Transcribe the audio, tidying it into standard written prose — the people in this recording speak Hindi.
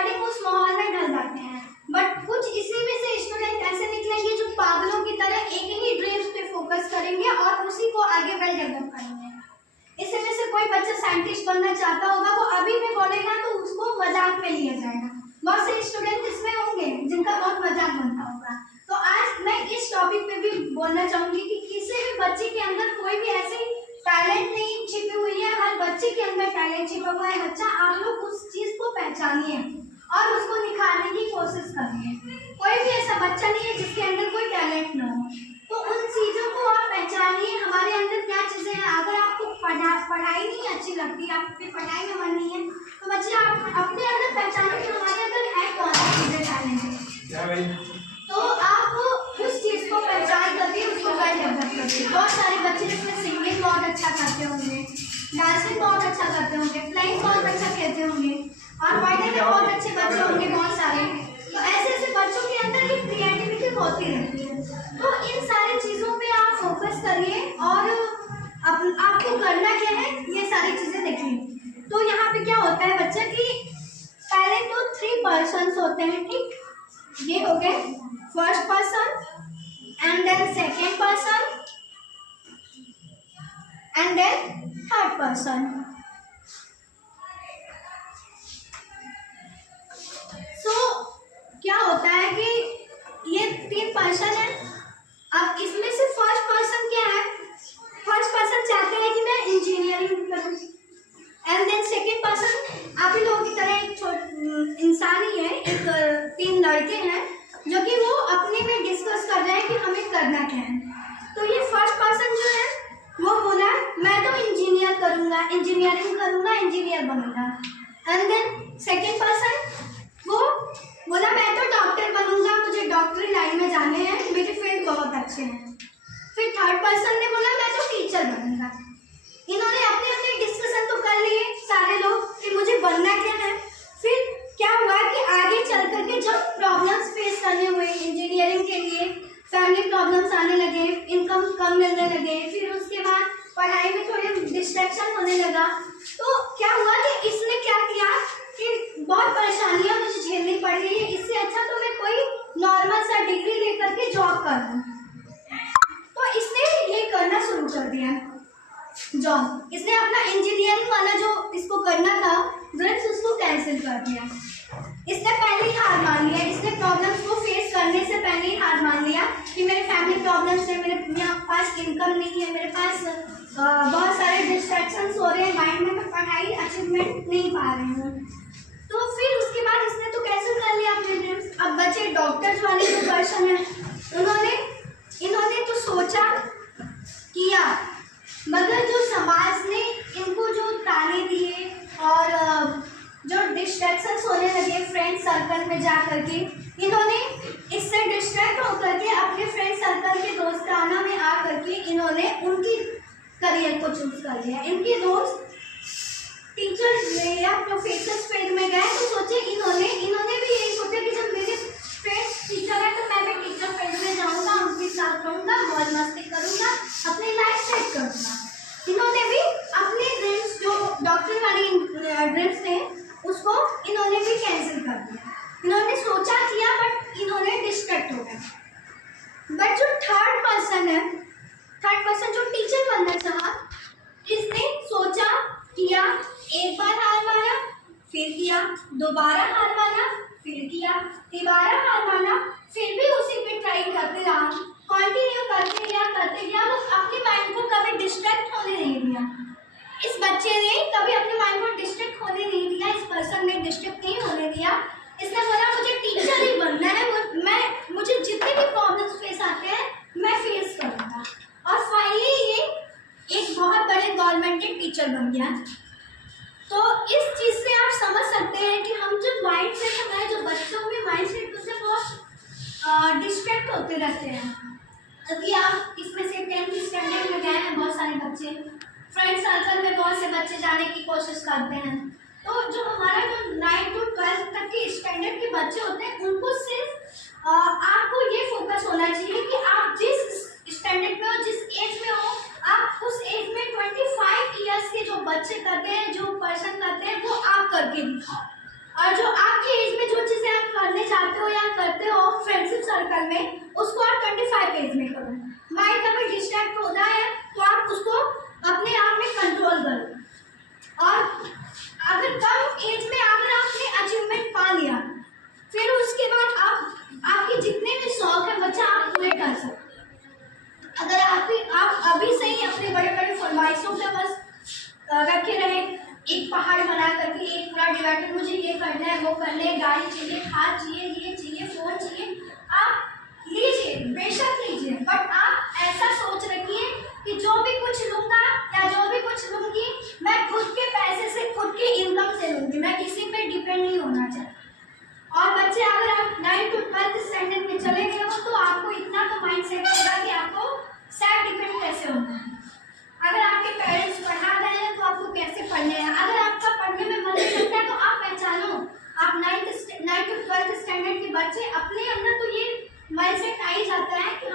अकॉर्डिंग उस माहौल में ढल जाते हैं। बट कुछ इसी में से स्टूडेंट ऐसे निकलेंगे जो पागलों की तरह एक ही ड्रीम्स पे फोकस करेंगे और उसी को आगे वेल डेवलप करेंगे। इसमें से कोई बच्चा साइंटिस्ट बनना चाहता होगा, वो अभी भी बोलेगा तो उसको मजाक में लिया जाएगा। बहुत से स्टूडेंट इसमें होंगे जिनका बहुत मजाक बनता होगा। तो आज मैं इस टॉपिक पे भी बोलना चाहूंगी कि किसी भी बच्चे के अंदर कोई भी ऐसी टैलेंट नहीं छिपी हुई है। हर बच्चे के अंदर टैलेंट छिपा हुआ है। बच्चा आप लोग उस चीज को पहचानिए और उसको निखारने की कोशिश करिए। कोई भी ऐसा बच्चा नहीं है जिसके अंदर कोई टैलेंट ना हो। तो उन चीजों को आप पहचानिए, हमारे अंदर क्या चीजें हैं। अगर आपको पढ़ाई नहीं अच्छी लगती, आपकी पढ़ाई में मन नहीं है, तो बच्चे आप अपने अंदर पहचानिए कि हमारे अंदर है कौन सी चीजें टैलेंट है। तो आप उस चीज को पहचान करके उसको वेल डेवलप करिए। बहुत सारे बच्चे जिसमें सिंगिंग बहुत अच्छा करते होंगे, डांसिंग बहुत अच्छा करते होंगे, फ्लाइंग बहुत अच्छा खेलते होंगे और पढ़ने में बहुत अच्छे बच्चे होंगे बहुत सारे। तो ऐसे ऐसे बच्चों के अंदर एक क्रिएटिविटी होती रहती है। तो इन सारी चीज़ों पे आप फोकस करिए और आपको करना क्या है ये सारी चीज़ें देखिए। तो यहाँ पे क्या होता है बच्चा कि पहले तो 3 पर्सन्स होते हैं, ठीक। ये हो गए first person and then second person and then third person. क्या होता है कि ये 3 पर्सन है। अब इसमें से फर्स्ट पर्सन क्या है, फर्स्ट पर्सन चाहते हैं कि मैं इंजीनियरिंग करूं एंड देन सेकेंड पर्सन आप ही लोगों की तरह एक इंसान ही है, एक 3 लड़के हैं जो कि वो अपने में डिस्कस कर रहे हैं कि हमें करना क्या है। तो ये फर्स्ट पर्सन जो है वो बोला मैं तो इंजीनियर करूंगा, इंजीनियरिंग करूंगा, इंजीनियर बनूंगा। एंड देन सेकेंड पर्सन वो बोला मैं तो डॉक्टर बनूंगा, मुझे डॉक्टरी लाइन में जाने हैं, मेरे फील्ड बहुत अच्छे हैं। फिर थर्ड पर्सन ने बोला मैं तो टीचर बनूंगा। इन्होंने अपने अपने डिस्कशन तो कर लिए सारे लोग कि मुझे बनना क्या है। फिर क्या हुआ कि आगे चल करके जब प्रॉब्लम्स फेस करने हुए इंजीनियरिंग के लिए, फैमिली प्रॉब्लम्स आने लगे, इनकम कम मिलने लगे, फिर उसके बाद पढ़ाई में थोड़े डिस्ट्रैक्शन होने लगा। तो क्या हुआ कि इसने क्या किया कि बहुत परेशानियां मुझे झेलनी पड़ रही है, इससे अच्छा तो मैं कोई नॉर्मल सा डिग्री लेकर के जॉब कर लूं। तो इसने ये करना शुरू कर दिया जॉब। इसने अपना इंजीनियरिंग वाला जो इसको करना था ड्रीम्स उसको कैंसिल कर दिया। इसने पहले ही हार मान लिया, इसने प्रॉब्लम्स को फेस करने से पहले ही हार मान लिया कि मेरे फैमिली प्रॉब्लम्स है, मेरे पास इनकम नहीं है, मेरे पास बहुत सारे डिस्ट्रैक्शंस हो रहे हैं माइंड में, मैं पढ़ाई अचीवमेंट नहीं पा रही हूँ। तो फिर उसके बाद इसने तो कैंसिल कर लिया अपने ड्रीम्स। अब बचे डॉक्टर्स वाले जो पर्सन है, इन्होंने तो सोचा किया, मगर जो समाज ने इनको जो ताने दिए और जो डिस्ट्रैक्शंस होने लगे फ्रेंड सर्कल में जा करके, इन्होंने इससे डिस्ट्रैक्ट होकर के अपने फ्रेंड सर्कल के दोस्ताना में आ करके इन्होंने उनकी करियर को चूज कर लिया। इनके दोस्त टीचर या प्रोफेसर फील्ड में गए तो सोचे इन्होंने भी यही सोचा कि जब मेरे फ्रेंड्स टीचर है तो मैं भी टीचर फील्ड में जाऊंगा, उनके साथ रहूंगा, मौज मस्ती करूंगा, अपनी लाइफ सेट करूंगा। इन्होंने भी अपने ड्रीम्स जो डॉक्टर वाली ड्रीम्स थे उसको इन्होंने भी कैंसिल कर दिया। इन्होंने सोचा किया बट इन्होंने डिस्ट्रैक्ट हो गए। बट जो थर्ड पर्सन जो टीचर बनना चाहा, इसने सोचा किया, एक बार हार माना, फिर किया, दोबारा हार माना, फिर किया, तिबारा हार माना, फिर भी उसी पे ट्राई करते रहा, कंटिन्यू करते गया। वो अपने माइंड को कभी डिस्ट्रैक्ट होने नहीं दिया। इस बच्चे ने कभी अपने माइंड को डिस्ट्रैक्ट होने नहीं दिया, इस पर्सन ने डिस्ट्रैक्ट नहीं होने दिया। इसने बोला मुझे टीचर ही बनना है, मुझे जितने भी प्रॉब्लम्स फेस आते हैं मैं फेस करूँगा। और फाइनली ये एक बहुत बड़े गवर्नमेंट के टीचर बन गया। तो इस चीज़ से आप समझ सकते हैं कि हम जब माइंड सेट हमारे जो बच्चों में माइंड सेट उससे बहुत डिस्ट्रैक्ट होते रहते हैं। अभी आप इसमें से 10th स्टैंडर्ड में गए हैं, बहुत सारे बच्चे फ्रेंड सर्कल में बहुत से बच्चे जाने की कोशिश करते हैं। तो जो हमारा जो 9th to 12th तक के स्टैंडर्ड के बच्चे होते हैं उनको सिर्फ आपको ये फोकस होना चाहिए कि आप जिस स्टैंडर्ड में हो, जिस एज में हो, आप उस एज में 25 ईयर्स के जो बच्चे करते हैं, जो पर्सन करते हैं, वो आप करके दिखाओ। और जो आपके एज में जो चीजें आप करने चाहते हो या करते हो फ्रेंडशिप सर्कल में, उसको आप 25 एज में करो। माइंड कभी डिस्ट्रैक्ट होता है तो आप उसको अपने आप में कंट्रोल करो। और अगर कम एज में अगर आपने अचीवमेंट पा लिया, फिर उसके बाद आपके जितने भी शौक है बच्चा आप पूरे कर सकते। अगर आप अभी से ही अपने बड़े बड़े फरमाइशों पे बस रखे रहे, एक पहाड़ बना करके एक पूरा डिवाइडर, मुझे ये करना है वो करना है, गाड़ी चाहिए, कार चाहिए, ये चाहिए, फोन चाहिए, आप लीजिए, बेशक लीजिए, बट आप ऐसा सोच रखिए कि जो भी कुछ लूंगा या जो भी कुछ लूंगी मैं खुद के पैसे से, खुद के इनकम से लूंगी, मैं किसी पे डिपेंड नहीं होना चाहती। और बच्चे अगर आप 9 to 12 स्टैंडर्ड में चले गए हो तो आपको इतना तो माइंड सेट होगा कि आपको सेल्फ डिपेंड कैसे होना है। अगर आपके पेरेंट्स पढ़ा रहे हैं तो आपको कैसे पढ़ने हैं। अगर आपका पढ़ने में मन नहीं लगता है तो आप पहचानो, आप 9 to 12 स्टैंडर्ड के बच्चे, अपने अंदर तो ये माइंड सेट आ ही जाता है कि